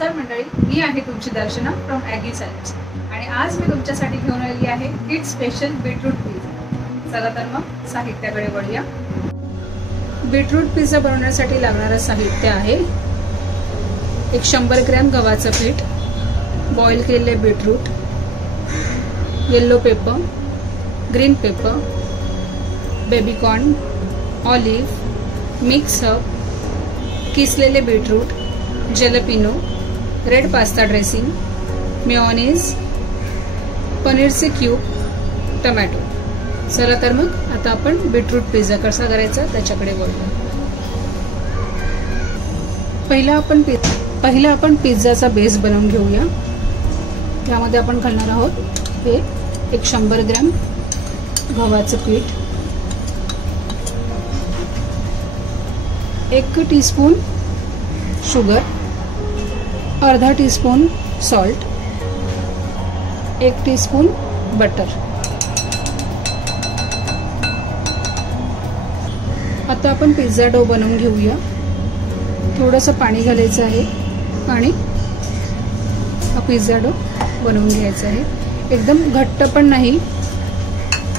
नमस्कार मंडळी, मी आहे तुमची दर्शना फ्रॉम ॲगी सॅलेड्स आणि आज मी तुमच्यासाठी घेऊन आलेली आहे किड स्पेशल बीटरूट पिझ्झा। चला तर मग साहित्याकडे वळूया। बीटरूट पिझ्झा बनवण्यासाठी लागणारं साहित्य आहे एक 100 ग्रॅम गव्हाचं पीठ, बॉईल केलेले beetroot, yellow pepper, green pepper, baby corn, olive, mix herb, किसलेले beetroot, jalapeno, red pasta dressing, mayonnaise, पनीरचे क्यूब, टोमॅटो। चला तर मग आता आपण बीटरूट पिझ्झा कसा करायचा त्याच्याकडे वळूया। पहिला आपण पिझ्झाचा बेस बनवून घेऊया। त्यामध्ये आपण घालणार आहोत हे एक 100 ग्रॅम गव्हाचं पीठ, 1 टीस्पून शुगर, अर्धा टीस्पून सॉल्ट, 1 टीस्पून बटर। आता आपण पिझ्झा डो बनवून घेऊया। थोडंसं पाणी घालायचं आहे आणि हा पिझ्झा डो बनवून घ्यायचा आहे। एकदम घट्ट पण नाही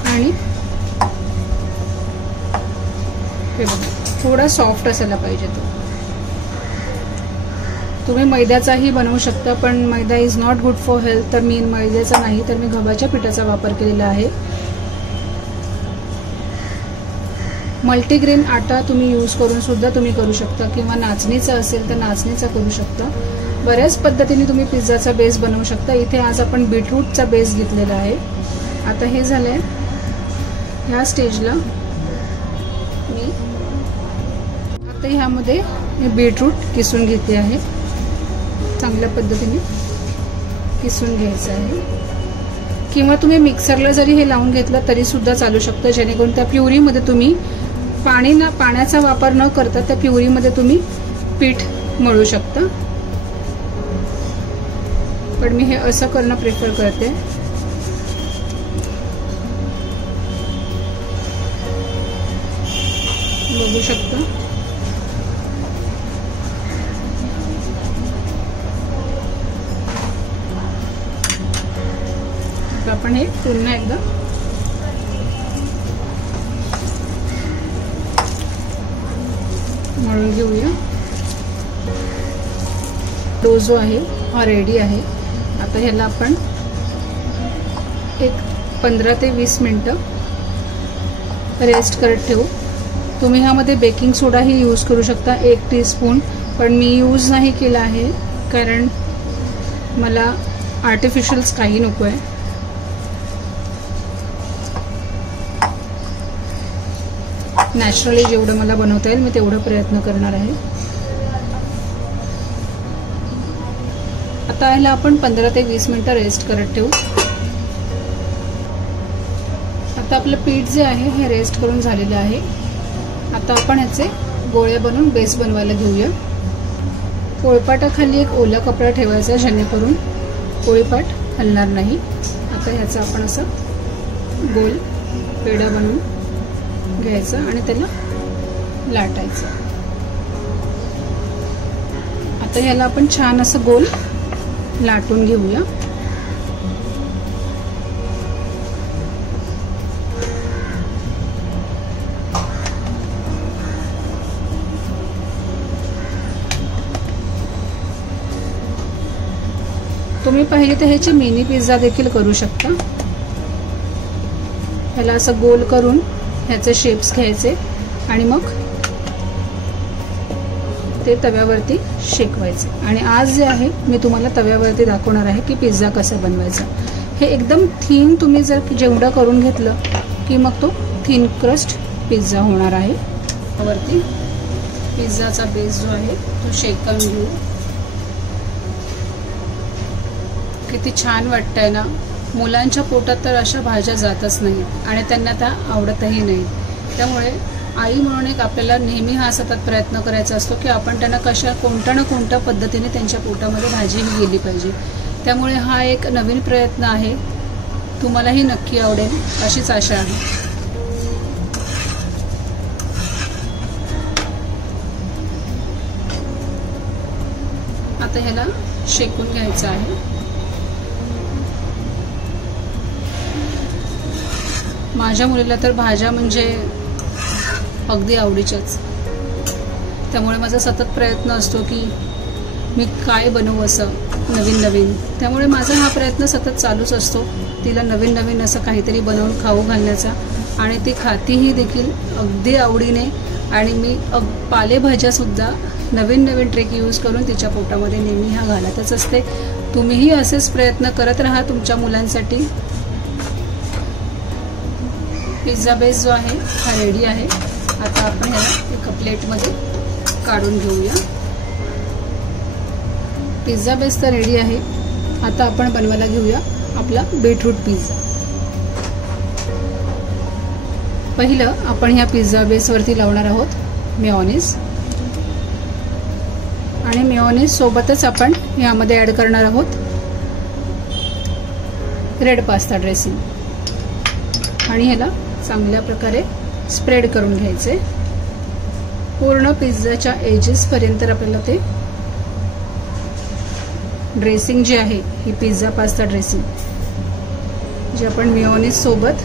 आणि हे बघा थोडा सॉफ्ट असायला पाहिजे तो। तुम्ही मैद्याचाही बनवू शकता, पण maida is not good for health, तर मी मैद्याचा नाही तर मी गव्हाच्या पिठाचा वापर केलेला आहे। मल्टीग्रेन आटा तुम्ही यूज करून सुद्धा तुम्ही करू शकता किंवा नाचणीचा असेल तर नाचणीचा करू शकता। बऱ्याच पद्धतीने तुम्ही पिझ्झाचा बेस बनवू शकता। इथे आज आपण बीटरूटचा बेस घेतलेला आहे। आता हे झालंय, ह्या स्टेजला मी आता ह्यामध्ये हे बीटरूट किसून घेते आहे। चांगल्या पद्धतीने किसून घ्यायचं आहे किंवा तुम्ही मिक्सरला जरी हे लावून घेतलं तरी सुद्धा चालू शकतं, जेणेकरून त्या प्युरीमध्ये तुम्ही पाण्याचा वापर न करता त्या प्युरीमध्ये तुम्ही पीठ मळू शकता। पण मी हे असं करणं प्रेफर करते। बघू शकता आपण हे पुन्हा एकदा मळून घेऊया। डो जो आहे हा रेडी आहे। आता ह्याला आपण एक 15 ते 20 मिनिटं रेस्ट करत ठेवू। तुम्ही ह्यामध्ये बेकिंग सोडाही यूज करू शकता 1 टीस्पून, पण मी यूज नाही केला आहे कारण मला आर्टिफिशियल्स काही नको आहे। नॅचरली जेवढं मला बनवता येईल मी तेवढं प्रयत्न करणार आहे। आता ह्याला आपण 15 ते 20 मिनिटं रेस्ट करत ठेवू। आता आपलं पीठ जे आहे हे रेस्ट करून झालेलं आहे। आता आपण ह्याचे गोळे बनवून बेस बनवायला घेऊया। पोळपाटाखाली एक ओला कपडा ठेवायचा जेणेकरून पोळपाट हलणार नाही। आता ह्याचा आपण असं गोल पेढा बनवून घ्यायचं आणि त्याला लाटायचं। आता ह्याला आपण छान असं गोल लाटून घेऊया। तुम्ही पाहिजे तर ह्याचे मिनी पिझ्झा देखील करू शकता। ह्याला असं गोल करून ह्याचे शेप्स घ्यायचे आणि मग ते तव्यावरती शेकवायचे। आणि आज जे आहे मी तुम्हाला तव्यावरती दाखवणार आहे की पिझ्झा कसा बनवायचा। हे एकदम थिन तुम्ही जर जेवढं करून घेतलं की मग तो थिन क्रस्ट पिझ्झा होणार आहे। वरती पिझ्झाचा बेस जो आहे तो शेकून घेऊ। किती छान वाटतंय ना। मुलांच्या पोटात तर अशा भाज्या जातच नाही आणि त्यांना त्या आवडतही नाही। त्यामुळे आई म्हणून एक आपल्याला नेहमी हा सतत प्रयत्न करायचा असतो की आपण त्यांना कोणत्या ना कोणत्या पद्धतीने त्यांच्या पोटामध्ये भाजी ही गेली पाहिजे। त्यामुळे हा एक नवीन प्रयत्न आहे, तुम्हालाही नक्की आवडेल अशीच आशा आहे। आता ह्याला शेकून घ्यायचं आहे. माझ्या मुलीला तर भाज्या म्हणजे अगदी आवडीच्याच, त्यामुळे माझा सतत प्रयत्न असतो की मी काय बनवू असं नवीन नवीन. त्यामुळे माझा हा प्रयत्न सतत चालूच असतो तिला नवीन नवीन असं काहीतरी बनवून खाऊ घालण्याचा. आणि ती खातीही देखील अगदी आवडीने. आणि मी पालेभाज्यासुद्धा नवीन नवीन ट्रिक यूज करून तिच्या पोटामध्ये नेहमी ह्या घालतच असते. तुम्हीही असेच प्रयत्न करत राहा तुमच्या मुलांसाठी. पिझ्झा बेस जो आहे हा रेडी आहे. आता आपण ह्याला एका प्लेटमध्ये काढून घेऊया. पिझ्झा बेस तर रेडी आहे. आता आपण बनवायला घेऊया आपला बीटरूट पिझ्झा. पहिलं आपण ह्या पिझ्झा बेसवरती लावणार आहोत मेयोनीज. आणि मेयोनीज सोबतच आपण यामध्ये ॲड करणार आहोत रेड पास्ता ड्रेसिंग. आणि ह्याला चांगल्या प्रकारे स्प्रेड करून घ्यायचे. पूर्ण पिझ्झाच्या एजेस पर्यंत आपल्याला ते ड्रेसिंग जे आहे ही पिझ्झा पास्ता ड्रेसिंग जे आपण मेयोनीज सोबत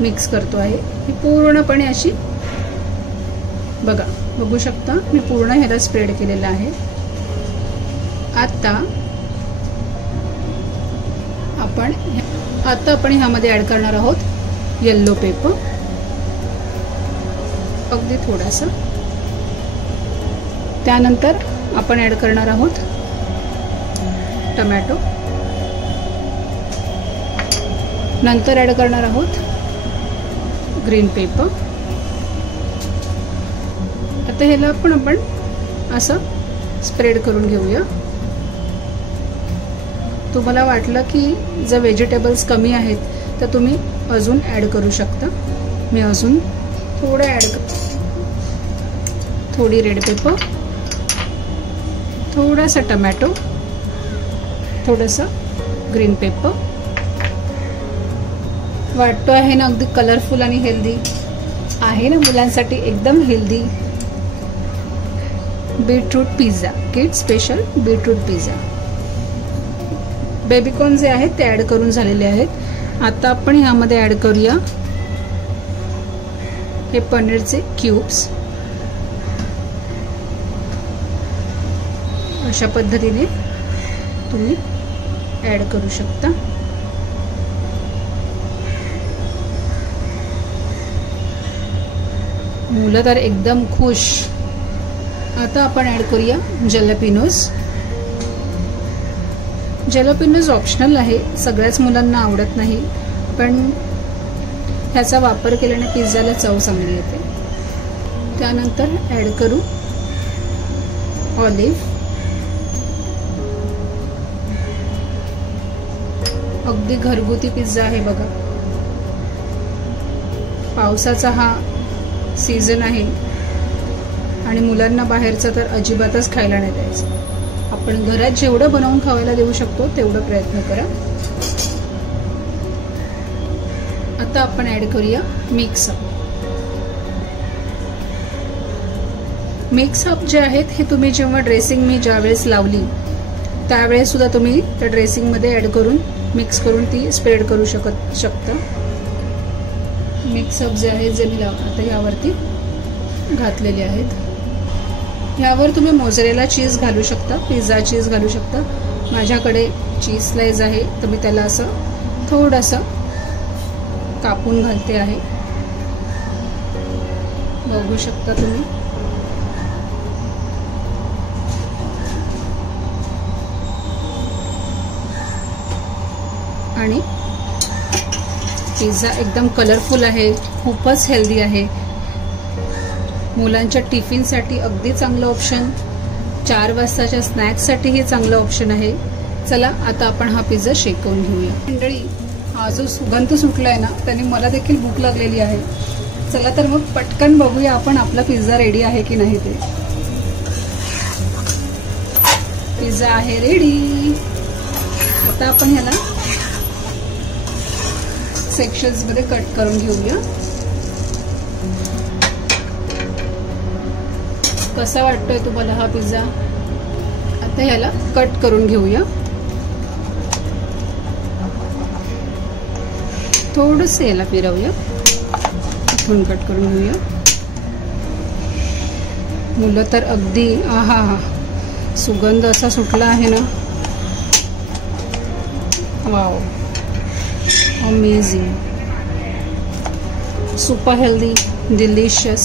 मिक्स करतो आहे ही पूर्णपणे अशी बघू शकता मी पूर्ण ह्याला स्प्रेड केलेला आहे. आता आपण ह्यामध्ये ॲड करणार आहोत येल्लो पेपर, अगदी थोडासा. त्यानंतर आपण ॲड करणार आहोत टोमॅटो. नंतर ॲड करणार आहोत ग्रीन पेपर. आता ह्याला पण आपण असं स्प्रेड करून घेऊया. तुम्हाला वाटलं की जर व्हेजिटेबल्स कमी आहेत तर तुम्ही अजून ॲड करू शकता. मी अजून थोडं थोडी रेड पेपर, थोडासा टोमॅटो, थोडंसं ग्रीन पेपर. वाटतो आहे ना अगदी कलरफुल आणि हेल्दी आहे ना मुलांसाठी एकदम हेल्दी बीटरूट पिझ्झा, किड स्पेशल बीटरूट पिझ्झा. बेबीकॉर्न जे आहेत ते ॲड करून झालेले आहेत. आता आपण ह्यामध्ये ॲड करूया हे पनीरचे क्यूब्स. अशा पद्धतीने तुम्ही ॲड करू शकता. मुलं तर एकदम खुश. आता आपण ॲड करूया जॅलापिनोज. जॅलापिनोज ऑप्शनल आहे, सगळ्याच मुलांना आवडत नाही, पण ह्याचा वापर केल्याने पिझ्झाला चव चांगली येते. त्यानंतर ॲड करू ऑलिव्ह. अगदी घरगुती पिझ्झा आहे बघा. पावसाचा हा सीझन आहे आणि मुलांना बाहेरचं तर अजिबातच खायला नाही द्यायचं. आपण घरात जेवढं बनवून खावायला देऊ शकतो तेवढं प्रयत्न करा. आता आपण ॲड करूया मिक्सअप. मिक्सअप जे आहेत हे तुम्ही जेव्हा ड्रेसिंग मी ज्यावेळेस लावली त्यावेळेस सुद्धा तुम्ही त्या ड्रेसिंगमध्ये ॲड करून मिक्स करून ती स्प्रेड करू शकता. मिक्सअप जे आहे जे मी आता यावरती घातलेले आहेत. यावर तुम्ही मोझरेला चीज घालू शकता, पिझ्झा चीज घालू शकता. माझ्याकडे चीज स्लाइस आहे तर मी त्याला असं थोडंसं कापून घालते आहे. बघू शकता तुम्ही. आणि पिझ्झा एकदम कलरफुल आहे, खूपच हेल्दी आहे. मुलांच्या टिफिनसाठी अगदी चांगलं ऑप्शन, 4 वाजताच्या स्नॅक्ससाठी हे चांगलं ऑप्शन आहे. चला आता आपण हा पिझ्झा शेकवून घेऊया. मंडळी, हा जो सुगंध सुटलाय ना त्याने मला देखील भूक लागलेली आहे. चला तर मग पटकन बघूया आपण आपला पिझ्झा रेडी आहे की नाही ते. पिझ्झा आहे रेडी. आता आपण ह्याला सेक्शन्स मध्ये कट करून घेऊया. कसा वाटतोय तुम्हाला हा पिझ्झा? तर ह्याला कट करून घेऊया. थोडंसं याला फिरवूया, इथून कट करून घेऊया. मुलं तर अगदी आहा हा सुगंध असा सुटला आहे ना, wow, amazing, super healthy, delicious.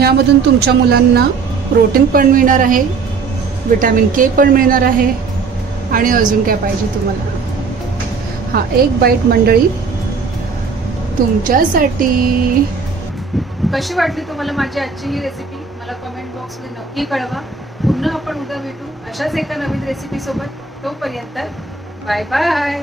यामधून तुमच्या मुलांना प्रोटीन पण मिळणार आहे, विटॅमिन के पण मिळणार आहे, आणि अजून काय पाहिजे तुम्हाला. हा एक बाईट मंडळी तुमच्यासाठी. कशी वाटली तुम्हाला माझी आजची ही रेसिपी मला कमेंट बॉक्समध्ये नक्की कळवा. पुन्हा आपण उद्या भेटू अशाच एका नवीन रेसिपी सोबत. तोपर्यंत बाय बाय.